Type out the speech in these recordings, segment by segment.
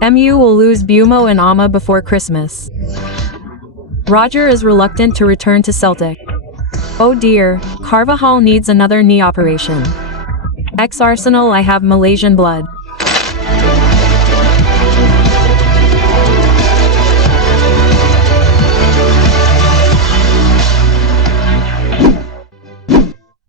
MU will lose Bumo and Ama before Christmas. Roger is reluctant to return to Celtic. Oh dear, Carvajal needs another knee operation. Ex-Arsenal, I have Malaysian blood.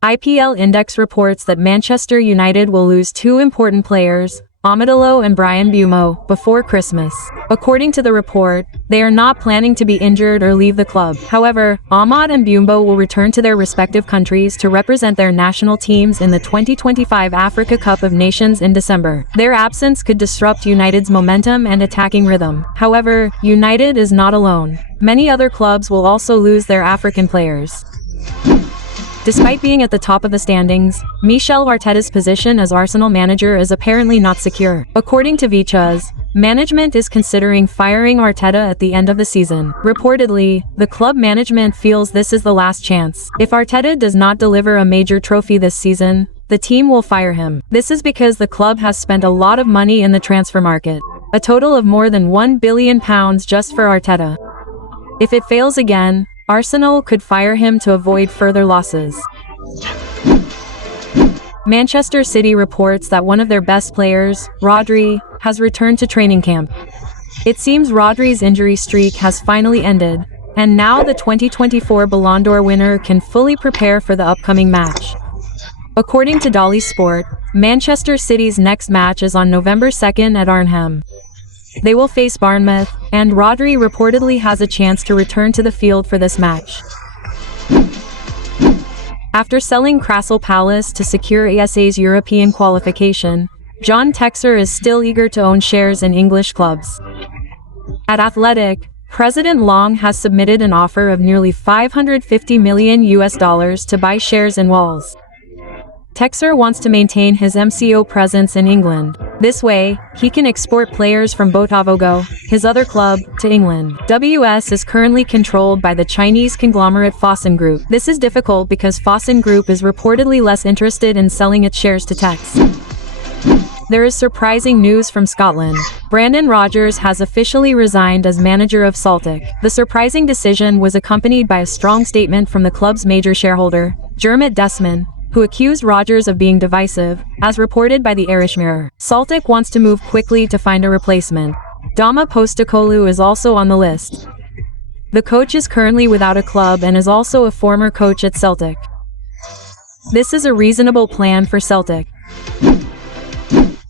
IPL Index reports that Manchester United will lose two important players, Amadou and Brian Bumo, before Christmas. According to the report, they are not planning to be injured or leave the club. However, Ahmad and Bumo will return to their respective countries to represent their national teams in the 2025 Africa Cup of Nations in December. Their absence could disrupt United's momentum and attacking rhythm. However, United is not alone. Many other clubs will also lose their African players. Despite being at the top of the standings, Mikel Arteta's position as Arsenal manager is apparently not secure. According to Vichas, management is considering firing Arteta at the end of the season. Reportedly, the club management feels this is the last chance. If Arteta does not deliver a major trophy this season, the team will fire him. This is because the club has spent a lot of money in the transfer market, a total of more than £1 billion just for Arteta. If it fails again, Arsenal could fire him to avoid further losses. Manchester City reports that one of their best players, Rodri, has returned to training camp. It seems Rodri's injury streak has finally ended, and now the 2024 Ballon d'Or winner can fully prepare for the upcoming match. According to Dolly Sport, Manchester City's next match is on November 2nd at Arnhem. They will face Bournemouth, and Rodri reportedly has a chance to return to the field for this match. After selling Crystal Palace to secure ASA's European qualification, John Textor is still eager to own shares in English clubs. At Athletic, President Long has submitted an offer of nearly $550 million to buy shares in Wolves. Textor wants to maintain his MCO presence in England. This way, he can export players from Botafogo, his other club, to England. WS is currently controlled by the Chinese conglomerate Fosun Group. This is difficult because Fosun Group is reportedly less interested in selling its shares to Tex. There is surprising news from Scotland. Brendan Rodgers has officially resigned as manager of Celtic. The surprising decision was accompanied by a strong statement from the club's major shareholder, Dermot Desmond, who accused Rodgers of being divisive, as reported by the Irish Mirror. Celtic wants to move quickly to find a replacement. Dama Postecoglou is also on the list. The coach is currently without a club and is also a former coach at Celtic. This is a reasonable plan for Celtic.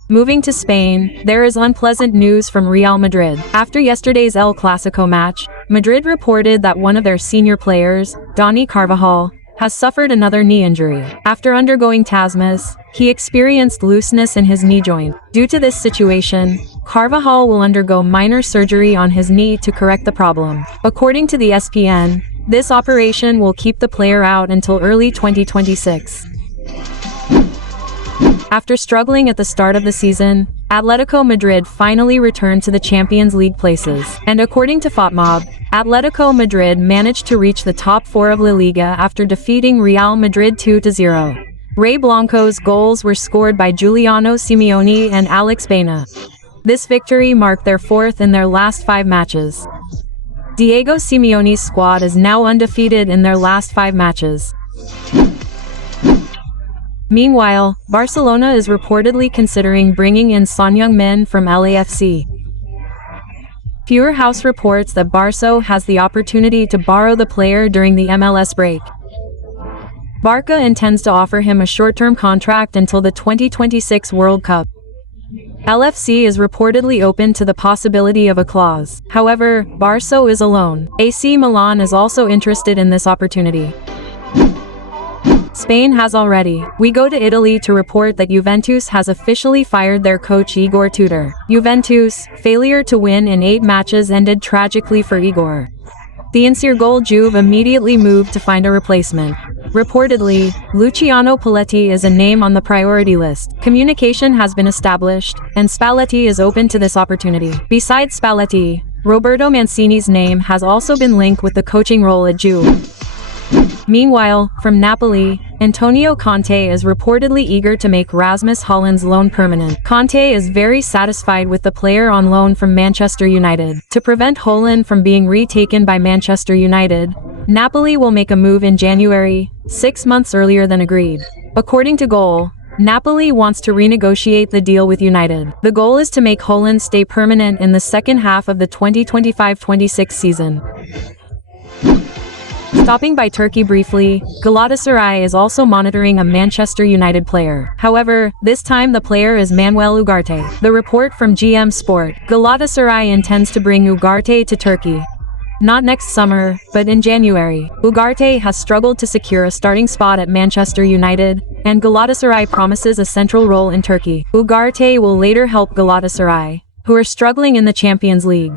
Moving to Spain, there is unpleasant news from Real Madrid. After yesterday's El Clasico match, Madrid reported that one of their senior players, Dani Carvajal, has suffered another knee injury. After undergoing TASMAS, he experienced looseness in his knee joint. Due to this situation, Carvajal will undergo minor surgery on his knee to correct the problem. According to the SPN, this operation will keep the player out until early 2026. After struggling at the start of the season, Atletico Madrid finally returned to the Champions League places. And according to FotMob, Atletico Madrid managed to reach the top 4 of La Liga after defeating Real Madrid 2-0. Rey Blanco's goals were scored by Giuliano Simeone and Alex Baena. This victory marked their 4th in their last 5 matches. Diego Simeone's squad is now undefeated in their last 5 matches. Meanwhile, Barcelona is reportedly considering bringing in Son Heung-min from LAFC. Pure House reports that Barça has the opportunity to borrow the player during the MLS break. Barca intends to offer him a short-term contract until the 2026 World Cup. LFC is reportedly open to the possibility of a clause. However, Barça is alone. AC Milan is also interested in this opportunity. Spain has already. We go to Italy to report that Juventus has officially fired their coach Igor Tudor. Juventus' failure to win in 8 matches ended tragically for Igor. The Incirgol Juve immediately moved to find a replacement. Reportedly, Luciano Spalletti is a name on the priority list. Communication has been established, and Spalletti is open to this opportunity. Besides Spalletti, Roberto Mancini's name has also been linked with the coaching role at Juve. Meanwhile, from Napoli, Antonio Conte is reportedly eager to make Rasmus Højlund's loan permanent. Conte is very satisfied with the player on loan from Manchester United. To prevent Højlund from being retaken by Manchester United, Napoli will make a move in January, 6 months earlier than agreed. According to Goal, Napoli wants to renegotiate the deal with United. The goal is to make Højlund stay permanent in the second half of the 2025-26 season. Stopping by Turkey briefly, Galatasaray is also monitoring a Manchester United player. However, this time the player is Manuel Ugarte. The report from GM Sport: Galatasaray intends to bring Ugarte to Turkey. Not next summer, but in January. Ugarte has struggled to secure a starting spot at Manchester United, and Galatasaray promises a central role in Turkey. Ugarte will later help Galatasaray, who are struggling in the Champions League.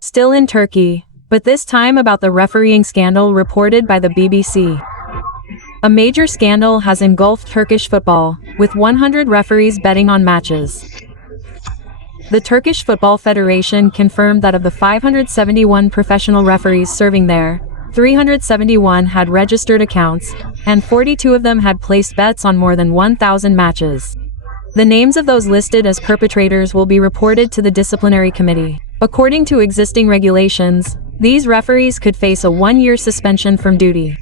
Still in Turkey, but this time about the refereeing scandal reported by the BBC. A major scandal has engulfed Turkish football, with 100 referees betting on matches. The Turkish Football Federation confirmed that of the 571 professional referees serving there, 371 had registered accounts, and 42 of them had placed bets on more than 1,000 matches. The names of those listed as perpetrators will be reported to the disciplinary committee. According to existing regulations, these referees could face a 1-year suspension from duty.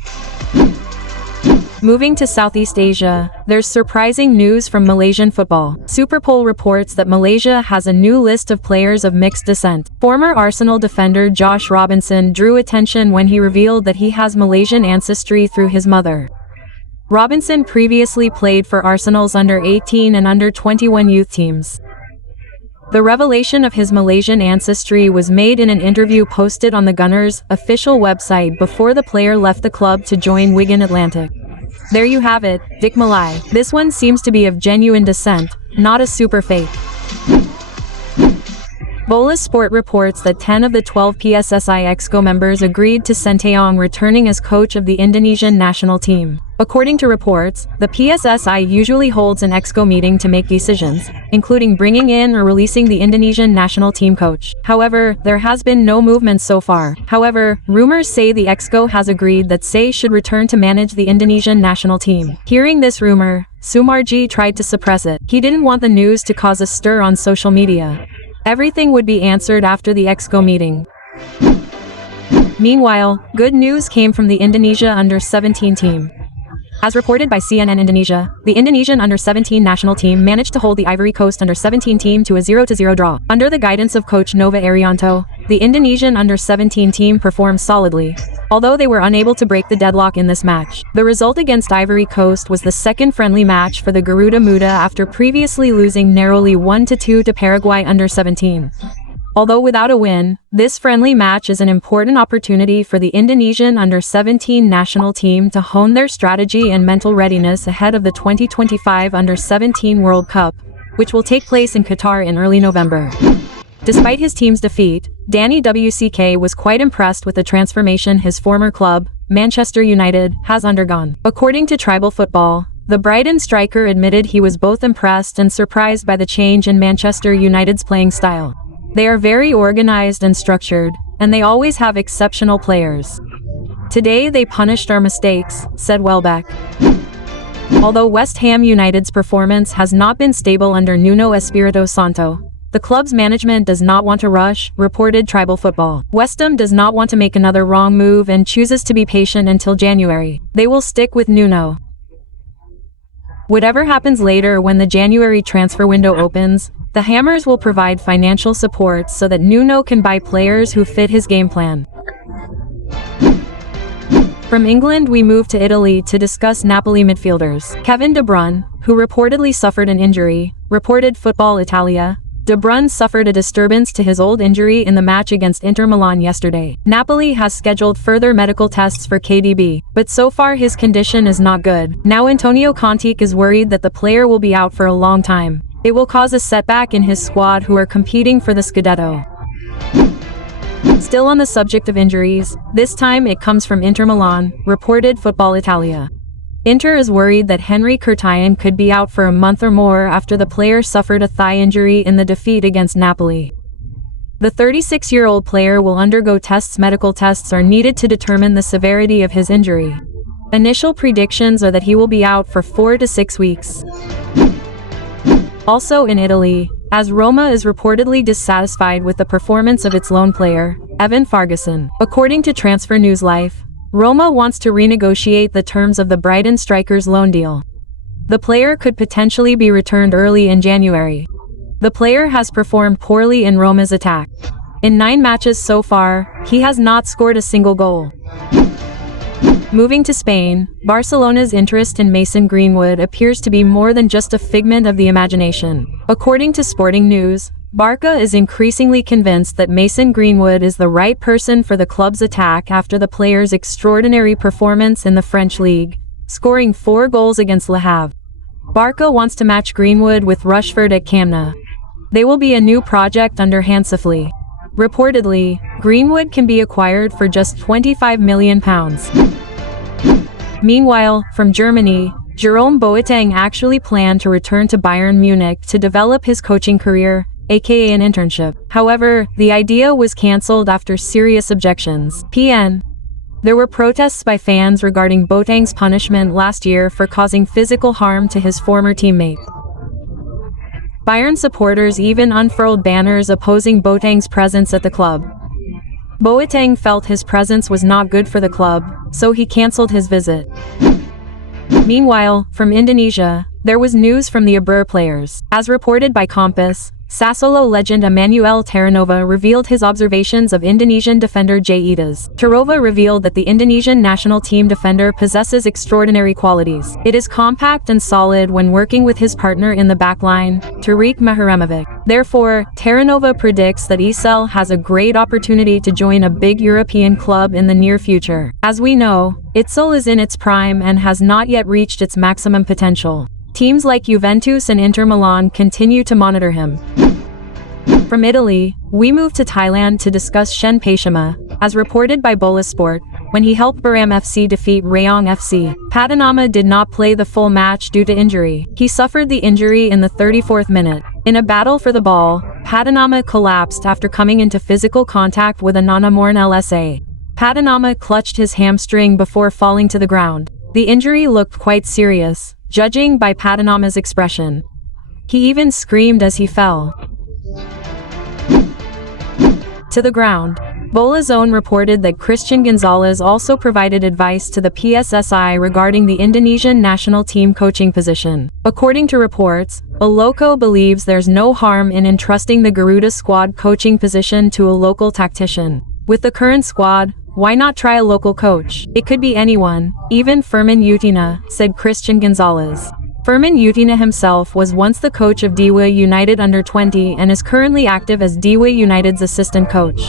Moving to Southeast Asia, there's surprising news from Malaysian football. Superpol reports that Malaysia has a new list of players of mixed descent. Former Arsenal defender Josh Robinson drew attention when he revealed that he has Malaysian ancestry through his mother. Robinson previously played for Arsenal's under-18 and under-21 youth teams. The revelation of his Malaysian ancestry was made in an interview posted on the Gunners' official website before the player left the club to join Wigan Athletic. There you have it, Dick Malay. This one seems to be of genuine descent, not a super fake. Bola Sport reports that 10 of the 12 PSSI Exco members agreed to Sintayong returning as coach of the Indonesian national team. According to reports, the PSSI usually holds an Exco meeting to make decisions, including bringing in or releasing the Indonesian national team coach. However, there has been no movement so far. However, rumors say the Exco has agreed that Say should return to manage the Indonesian national team. Hearing this rumor, Sumarji tried to suppress it. He didn't want the news to cause a stir on social media. Everything would be answered after the Exco meeting. Meanwhile, good news came from the Indonesia under-17 team. As reported by CNN Indonesia, the Indonesian under-17 national team managed to hold the Ivory Coast under-17 team to a 0-0 draw. Under the guidance of coach Nova Arianto, the Indonesian under-17 team performed solidly, although they were unable to break the deadlock in this match. The result against Ivory Coast was the second friendly match for the Garuda Muda after previously losing narrowly 1-2 to Paraguay under-17. Although without a win, this friendly match is an important opportunity for the Indonesian under-17 national team to hone their strategy and mental readiness ahead of the 2025 under-17 World Cup, which will take place in Qatar in early November. Despite his team's defeat, Danny WCK was quite impressed with the transformation his former club, Manchester United, has undergone. According to Tribal Football, the Brighton striker admitted he was both impressed and surprised by the change in Manchester United's playing style. They are very organized and structured, and they always have exceptional players. Today they punished our mistakes, said Welbeck. Although West Ham United's performance has not been stable under Nuno Espirito Santo, the club's management does not want to rush, reported Tribal Football. West Ham does not want to make another wrong move and chooses to be patient until January. They will stick with Nuno. Whatever happens later when the January transfer window opens, the Hammers will provide financial support so that Nuno can buy players who fit his game plan. From England we move to Italy to discuss Napoli midfielders. Kevin De Bruyne, who reportedly suffered an injury, reported Football Italia. De Bruyne suffered a disturbance to his old injury in the match against Inter Milan yesterday. Napoli has scheduled further medical tests for KDB, but so far his condition is not good. Now Antonio Conte is worried that the player will be out for a long time. It will cause a setback in his squad who are competing for the Scudetto. Still on the subject of injuries, this time it comes from Inter Milan, reported Football Italia. Inter is worried that Henry Mkhitaryan could be out for a month or more after the player suffered a thigh injury in the defeat against Napoli. The 36-year-old player will undergo tests. Medical tests are needed to determine the severity of his injury. Initial predictions are that he will be out for 4 to 6 weeks. Also in Italy, as Roma is reportedly dissatisfied with the performance of its loan player, Evan Ferguson. According to Transfer News Life, Roma wants to renegotiate the terms of the Brighton striker's loan deal. The player could potentially be returned early in January. The player has performed poorly in Roma's attack. In 9 matches so far, he has not scored a single goal. Moving to Spain, Barcelona's interest in Mason Greenwood appears to be more than just a figment of the imagination. According to Sporting News, Barca is increasingly convinced that Mason Greenwood is the right person for the club's attack after the player's extraordinary performance in the French league, scoring 4 goals against Le Havre. Barca wants to match Greenwood with Rashford at Camp Nou. They will be a new project under Hansi Flick. Reportedly, Greenwood can be acquired for just £25 million. Meanwhile, from Germany, Jerome Boateng actually planned to return to Bayern Munich to develop his coaching career, aka an internship. However, the idea was cancelled after serious objections. PN. There were protests by fans regarding Boateng's punishment last year for causing physical harm to his former teammate. Bayern supporters even unfurled banners opposing Boateng's presence at the club. Boateng felt his presence was not good for the club, so he cancelled his visit. Meanwhile, from Indonesia, there was news from the Abrir players. As reported by Kompas, Sassuolo legend Emmanuel Terranova revealed his observations of Indonesian defender Jay Itas. Terranova revealed that the Indonesian national team defender possesses extraordinary qualities. It is compact and solid when working with his partner in the backline, Tariq Maharemovic. Therefore, Terranova predicts that Isel has a great opportunity to join a big European club in the near future. As we know, Itzel is in its prime and has not yet reached its maximum potential. Teams like Juventus and Inter Milan continue to monitor him. From Italy, we move to Thailand to discuss Shen Paishima, as reported by Bola Sport, when he helped Baram FC defeat Rayong FC. Padanama did not play the full match due to injury. He suffered the injury in the 34th minute. In a battle for the ball, Padanama collapsed after coming into physical contact with a Nanamorn LSA. Padanama clutched his hamstring before falling to the ground. The injury looked quite serious, judging by Padanama's expression. He even screamed as he fell to the ground. Bola Zone reported that Christian Gonzalez also provided advice to the PSSI regarding the Indonesian national team coaching position. According to reports, Oloko believes there's no harm in entrusting the Garuda squad coaching position to a local tactician. With the current squad, why not try a local coach? It could be anyone, even Firman Utina, said Christian Gonzalez. Firman Utina himself was once the coach of Dewa United Under-20 and is currently active as Dewa United's assistant coach.